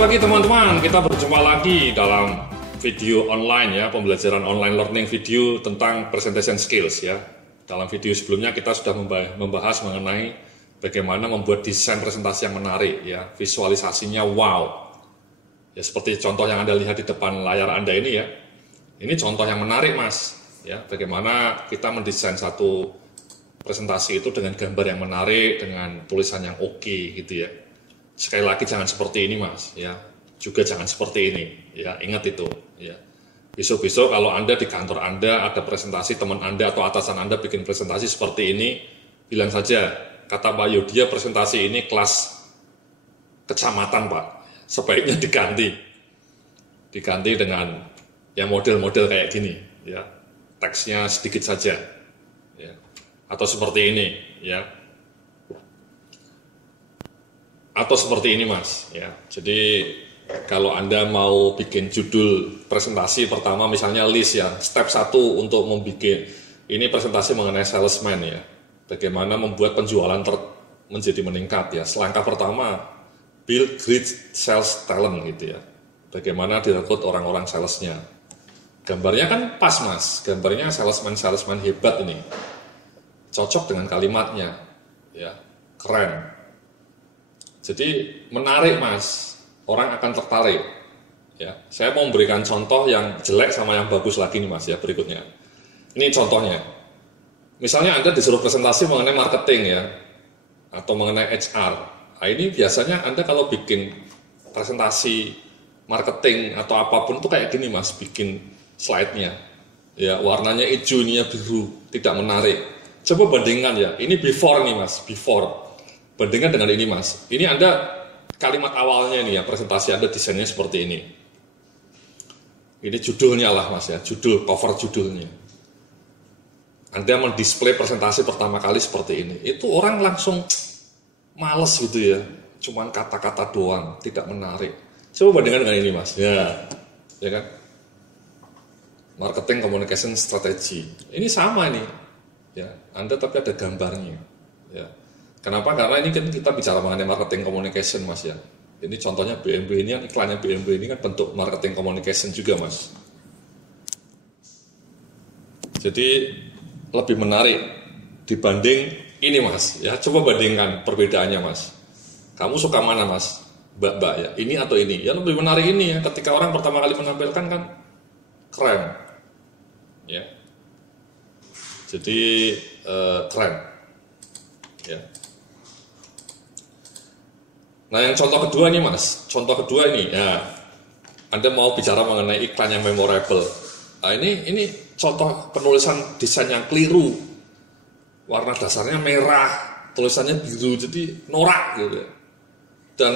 pagi teman-teman, kita berjumpa lagi dalam video online ya, pembelajaran online learning video tentang presentation skills ya. Dalam video sebelumnya kita sudah membahas mengenai bagaimana membuat desain presentasi yang menarik ya, visualisasinya wow. Ya seperti contoh yang Anda lihat di depan layar Anda ini ya. Ini contoh yang menarik Mas ya, bagaimana kita mendesain satu presentasi itu dengan gambar yang menarik, dengan tulisan yang oke gitu ya. Sekali lagi jangan seperti ini Mas ya, juga jangan seperti ini ya, ingat itu ya. Besok-besok kalau Anda di kantor Anda ada presentasi, teman Anda atau atasan Anda bikin presentasi seperti ini, bilang saja, kata Pak Yudhya presentasi ini kelas kecamatan Pak, sebaiknya diganti dengan yang model-model kayak gini ya, teksnya sedikit saja ya, atau seperti ini ya, atau seperti ini Mas ya. Jadi kalau Anda mau bikin judul presentasi pertama misalnya list ya, step 1 untuk membuat ini presentasi mengenai salesman ya, bagaimana membuat penjualan menjadi meningkat ya. Selangkah pertama, build great sales talent gitu ya, bagaimana direkrut orang-orang salesnya. Gambarnya kan pas Mas, gambarnya salesman hebat ini, cocok dengan kalimatnya ya, keren. Jadi menarik Mas, orang akan tertarik ya. Saya mau memberikan contoh yang jelek sama yang bagus lagi nih Mas ya, berikutnya. Ini contohnya. Misalnya Anda disuruh presentasi mengenai marketing ya, atau mengenai HR. Nah, ini biasanya Anda kalau bikin presentasi marketing atau apapun itu kayak gini Mas, bikin slide-nya. Ya, warnanya hijau, ininya biru, tidak menarik. Coba bandingkan ya, ini before nih Mas, before. Bandingkan dengan ini Mas, ini Anda kalimat awalnya nih ya, presentasi Anda desainnya seperti ini. Ini judulnya lah Mas ya, judul, cover judulnya. Anda mendisplay presentasi pertama kali seperti ini, itu orang langsung males gitu ya, cuman kata-kata doang, tidak menarik. Coba bandingkan dengan ini Mas, ya kan? Marketing Communication Strategy, ini sama nih, ya. Anda tapi ada gambarnya, ya. Kenapa? Karena ini kan kita bicara mengenai marketing communication Mas ya. Ini contohnya BMW ini kan, iklannya BMW ini kan bentuk marketing communication juga Mas. Jadi lebih menarik dibanding ini Mas ya. Coba bandingkan perbedaannya Mas. Kamu suka mana Mas? Mbak ya, ini atau ini? Ya lebih menarik ini ya, ketika orang pertama kali menampilkan kan keren ya. Jadi keren ya. Nah yang contoh kedua nih Mas, contoh kedua ini ya, Anda mau bicara mengenai iklan yang memorable. Nah ini contoh penulisan desain yang keliru, warna dasarnya merah, tulisannya biru, jadi norak gitu ya. Dan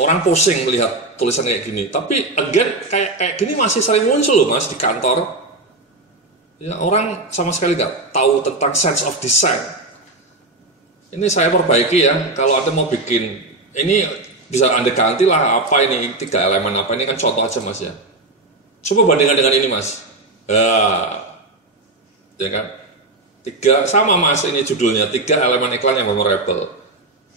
orang pusing melihat tulisan kayak gini. Tapi again kayak gini masih sering muncul loh Mas di kantor. Ya orang sama sekali nggak tahu tentang sense of design. Ini saya perbaiki ya, kalau Anda mau bikin ini bisa Anda ganti lah, apa ini 3 elemen apa, ini kan contoh aja Mas ya. Coba bandingkan dengan ini Mas. Ya kan? 3 sama Mas, ini judulnya 3 elemen iklan yang memorable.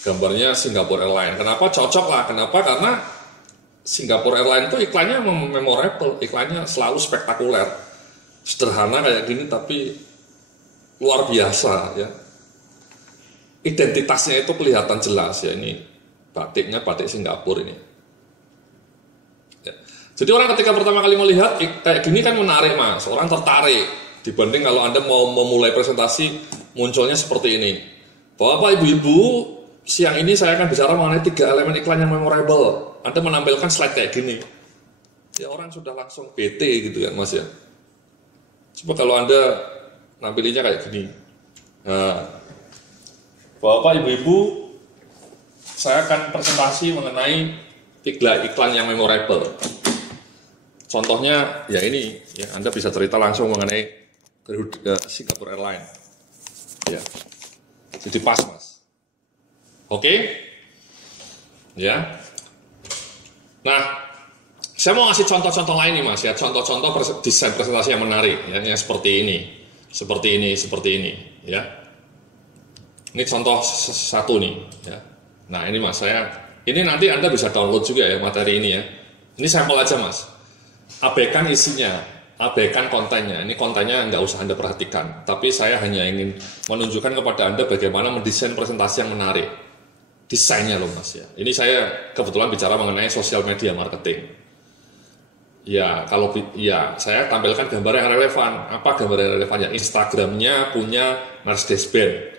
Gambarnya Singapore Airlines. Kenapa cocok lah? Kenapa? Karena Singapore Airlines itu iklannya memorable, iklannya selalu spektakuler. Sederhana kayak gini tapi luar biasa ya. Identitasnya itu kelihatan jelas ya, ini batiknya batik Singapura ini ya. Jadi orang ketika pertama kali melihat kayak gini kan menarik Mas, orang tertarik dibanding kalau Anda mau memulai presentasi munculnya seperti ini. Bapak ibu-ibu, siang ini saya akan bicara mengenai 3 elemen iklan yang memorable. Anda menampilkan slide kayak gini ya, orang sudah langsung bete gitu ya Mas ya. Coba kalau Anda nampilinnya kayak gini. Nah, Bapak ibu-ibu, saya akan presentasi mengenai 3 iklan yang memorable. Contohnya ya ini, ya Anda bisa cerita langsung mengenai Singapore Airlines. Ya, jadi pas Mas. Oke, ya. Nah, saya mau ngasih contoh-contoh lain nih Mas ya, contoh-contoh desain presentasi yang menarik, ya, yang seperti ini, seperti ini, ya. Ini contoh satu nih, ya. Nah ini Mas, saya Ini nanti Anda bisa download juga ya materi ini ya. Ini sampel aja mas. Abaikan isinya, abaikan kontennya. Ini kontennya nggak usah Anda perhatikan. Tapi saya hanya ingin menunjukkan kepada Anda bagaimana mendesain presentasi yang menarik. Desainnya loh mas ya. Ini saya kebetulan bicara mengenai sosial media marketing. Ya kalau ya saya tampilkan gambar yang relevan. Apa gambar yang relevan ya? Instagramnya punya Mercedes-Benz.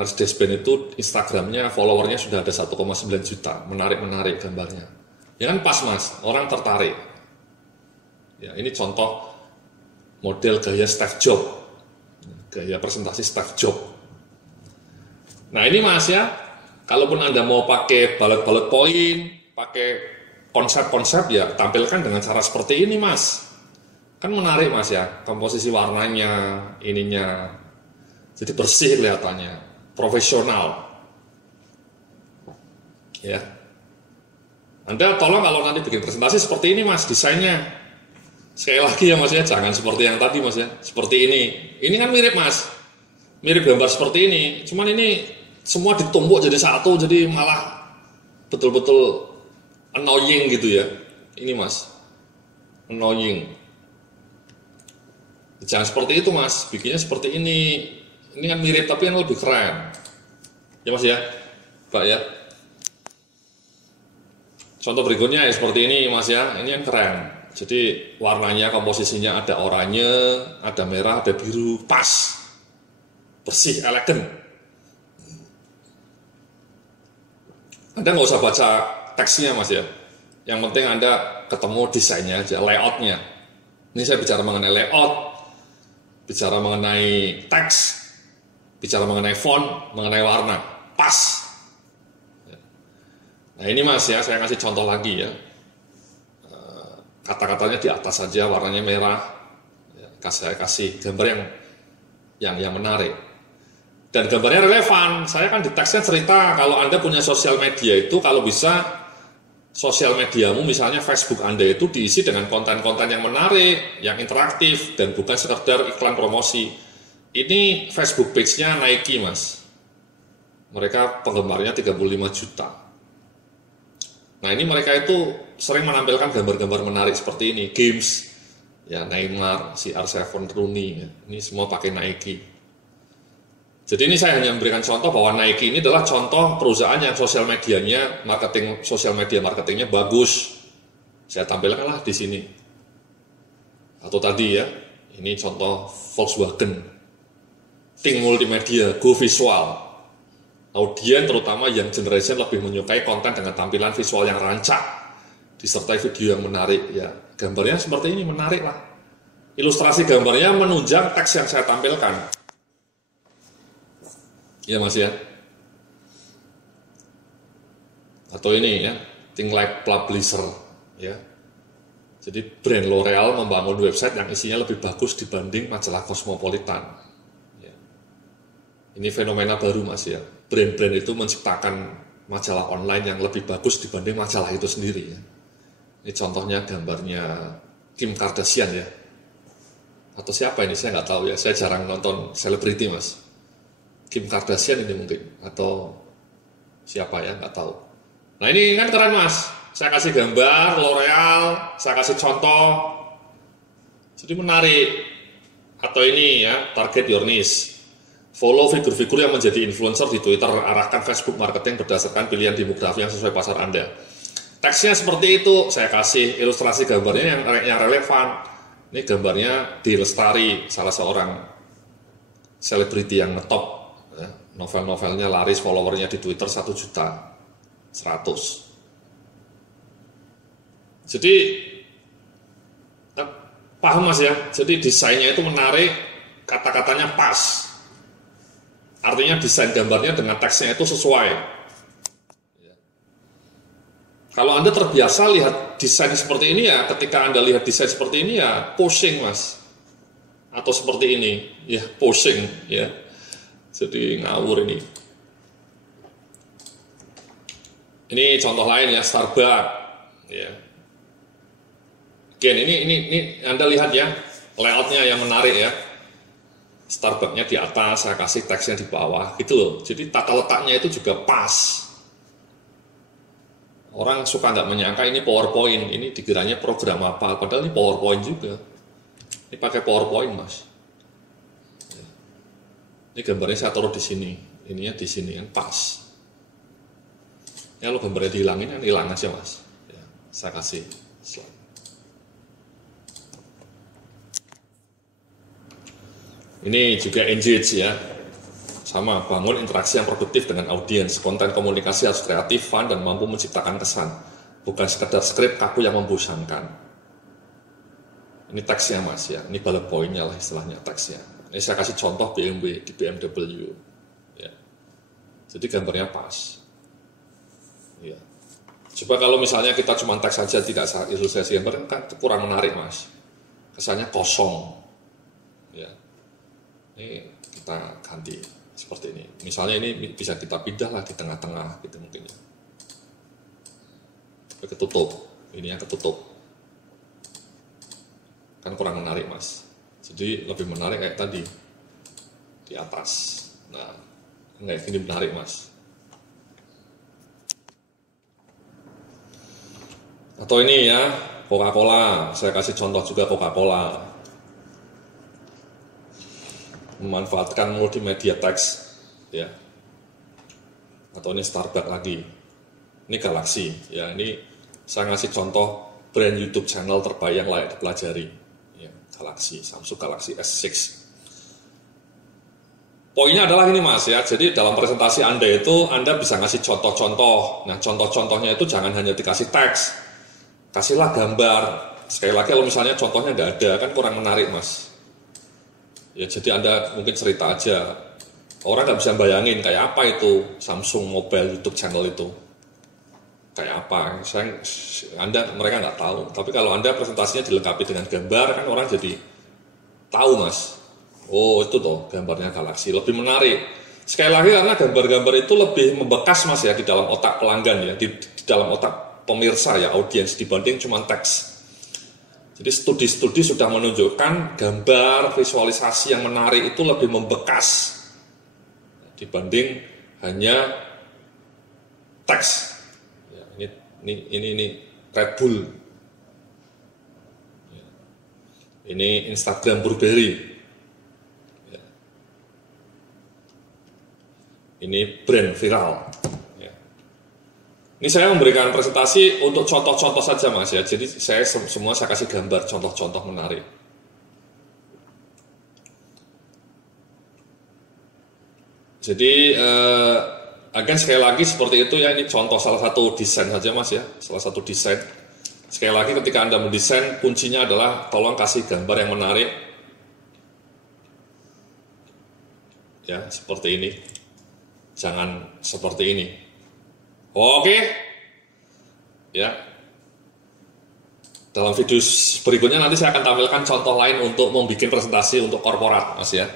Mercedes-Benz itu Instagramnya followernya sudah ada 1,9 juta. Menarik gambarnya. Ya kan pas mas, orang tertarik. Ya ini contoh model gaya Steve Jobs. Gaya presentasi Steve Jobs. Nah ini mas ya, kalaupun Anda mau pakai bullet point, pakai konsep-konsep ya tampilkan dengan cara seperti ini mas. Kan menarik mas ya, komposisi warnanya, ininya. Jadi bersih kelihatannya. Profesional ya. Anda tolong kalau nanti bikin presentasi seperti ini mas, desainnya sekali lagi ya mas ya, jangan seperti yang tadi mas ya, seperti ini kan mirip mas, mirip gambar seperti ini, cuman ini semua ditumpuk jadi satu, jadi malah betul-betul annoying gitu ya. Ini mas, annoying. Jangan seperti itu mas, bikinnya seperti ini. Ini kan mirip tapi yang lebih keren. Ya mas ya, Pak ya. Contoh berikutnya ya seperti ini mas ya. Ini yang keren. Jadi warnanya, komposisinya ada oranye, ada merah, ada biru, pas. Bersih, elegan. Anda nggak usah baca teksnya mas ya. Yang penting Anda ketemu desainnya aja, layoutnya. Ini saya bicara mengenai layout, bicara mengenai teks, bicara mengenai font, mengenai warna, pas. Nah ini mas ya, saya kasih contoh lagi ya. Kata-katanya di atas saja, warnanya merah. Saya kasih gambar yang menarik. Dan gambarnya relevan. Saya kan di teksnya cerita kalau Anda punya sosial media itu, kalau bisa sosial mediamu misalnya Facebook Anda itu diisi dengan konten-konten yang menarik, yang interaktif, dan bukan sekedar iklan promosi. Ini Facebook page-nya Nike mas, mereka penggemarnya 35 juta. Nah ini mereka itu sering menampilkan gambar-gambar menarik seperti ini, games, ya Neymar, CR7, Rooney, ya. Ini semua pakai Nike. Jadi ini saya hanya memberikan contoh bahwa Nike ini adalah contoh perusahaan yang sosial medianya, sosial media marketingnya bagus. Saya tampilkanlah di sini. Atau tadi ya, ini contoh Volkswagen. Think multimedia, go visual. Audien terutama yang generation lebih menyukai konten dengan tampilan visual yang rancak, disertai video yang menarik. Ya, gambarnya seperti ini menarik lah. Ilustrasi gambarnya menunjang teks yang saya tampilkan. Ya mas ya. Atau ini ya, think like publisher. Ya. Jadi brand L'Oreal membangun website yang isinya lebih bagus dibanding majalah Cosmopolitan. Ini fenomena baru mas ya. Brand-brand itu menciptakan majalah online yang lebih bagus dibanding majalah itu sendiri ya. Ini contohnya gambarnya Kim Kardashian ya. Atau siapa ini saya nggak tahu ya. Saya jarang nonton selebriti mas. Kim Kardashian ini mungkin atau siapa ya nggak tahu. Nah ini kan keren mas. Saya kasih gambar L'Oreal, saya kasih contoh. Jadi menarik. Atau ini ya target your niche. Follow figur-figur yang menjadi influencer di Twitter, arahkan Facebook marketing berdasarkan pilihan demografi yang sesuai pasar Anda. Teksnya seperti itu, saya kasih ilustrasi gambarnya yang relevan. Ini gambarnya Di Lestari, salah seorang selebriti yang ngetop. Ya, novel-novelnya laris, followernya di Twitter 1 juta 100. Jadi, paham mas ya, jadi desainnya itu menarik, kata-katanya pas. Artinya desain gambarnya dengan teksnya itu sesuai. Kalau Anda terbiasa lihat desain seperti ini ya, ketika Anda lihat desain seperti ini ya pusing mas. Atau seperti ini, ya pusing ya. Jadi ngawur ini. Ini contoh lain ya, Starbucks. Ya. Oke, ini Anda lihat ya, layoutnya yang menarik ya. Starbucks-nya di atas, saya kasih teksnya di bawah, gitu loh. Jadi tata letaknya itu juga pas. Orang suka nggak menyangka ini PowerPoint, ini dikiranya program apa, padahal ini PowerPoint juga. Ini pakai PowerPoint, Mas. Ini gambarnya saya taruh di sini, ininya di sini kan pas. Ya, lo gambarnya dihilangin kan hilang aja, Mas. Ya, saya kasih slide. Ini juga engage ya. Sama, bangun interaksi yang produktif dengan audiens. Konten komunikasi harus kreatif, fun, dan mampu menciptakan kesan. Bukan sekedar skrip kaku yang membosankan. Ini teksnya, Mas ya. Ini bullet point-nya lah istilahnya teksnya. Ini saya kasih contoh BMW di BMW. Ya. Jadi gambarnya pas. Ya. Coba kalau misalnya kita cuma teks saja tidak ilustrasi gambar kan kurang menarik, Mas. Kesannya kosong. Ya. Ini kita ganti seperti ini. Misalnya ini bisa kita pindah lah di tengah-tengah gitu mungkin ya. Ketutup. Ini yang ketutup. Kan kurang menarik, Mas. Jadi lebih menarik kayak tadi. Di atas. Nah, kayak gini menarik, Mas. Atau ini ya, Coca-Cola. Saya kasih contoh juga Coca-Cola. Memanfaatkan multimedia teks ya, atau ini Starbucks lagi, ini Galaxy ya. Ini saya ngasih contoh brand YouTube channel terbaik yang layak dipelajari ya, Galaxy, Samsung Galaxy S6. Poinnya adalah ini, Mas ya, jadi dalam presentasi Anda itu Anda bisa ngasih contoh-contoh. Nah, contoh-contohnya itu jangan hanya dikasih teks, kasihlah gambar. Sekali lagi kalau misalnya contohnya tidak ada kan kurang menarik, Mas. Ya, jadi Anda mungkin cerita aja. Orang nggak bisa bayangin kayak apa itu Samsung Mobile YouTube channel itu. Kayak apa? Mereka nggak tahu. Tapi kalau Anda presentasinya dilengkapi dengan gambar, kan orang jadi tahu, Mas. Oh, itu toh gambarnya Galaxy. Lebih menarik. Sekali lagi karena gambar-gambar itu lebih membekas, Mas ya, di dalam otak pelanggan ya, di dalam otak pemirsa ya, audiens, dibanding cuma teks. Jadi studi-studi sudah menunjukkan gambar, visualisasi yang menarik itu lebih membekas dibanding hanya teks. Ya, ini Red Bull. Ya. Ini Instagram Burberry. Ya. Ini brand viral. Ini saya memberikan presentasi untuk contoh-contoh saja, Mas ya. Jadi saya semua saya kasih gambar contoh-contoh menarik. Jadi akan sekali lagi seperti itu ya. Ini contoh salah satu desain saja, Mas ya. Salah satu desain. Sekali lagi ketika Anda mendesain, kuncinya adalah tolong kasih gambar yang menarik. Ya, seperti ini. Jangan seperti ini. Oke, ya. Dalam video berikutnya nanti saya akan tampilkan contoh lain untuk membuat presentasi untuk korporat, Mas ya.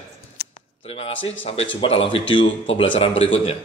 Terima kasih, sampai jumpa dalam video pembelajaran berikutnya.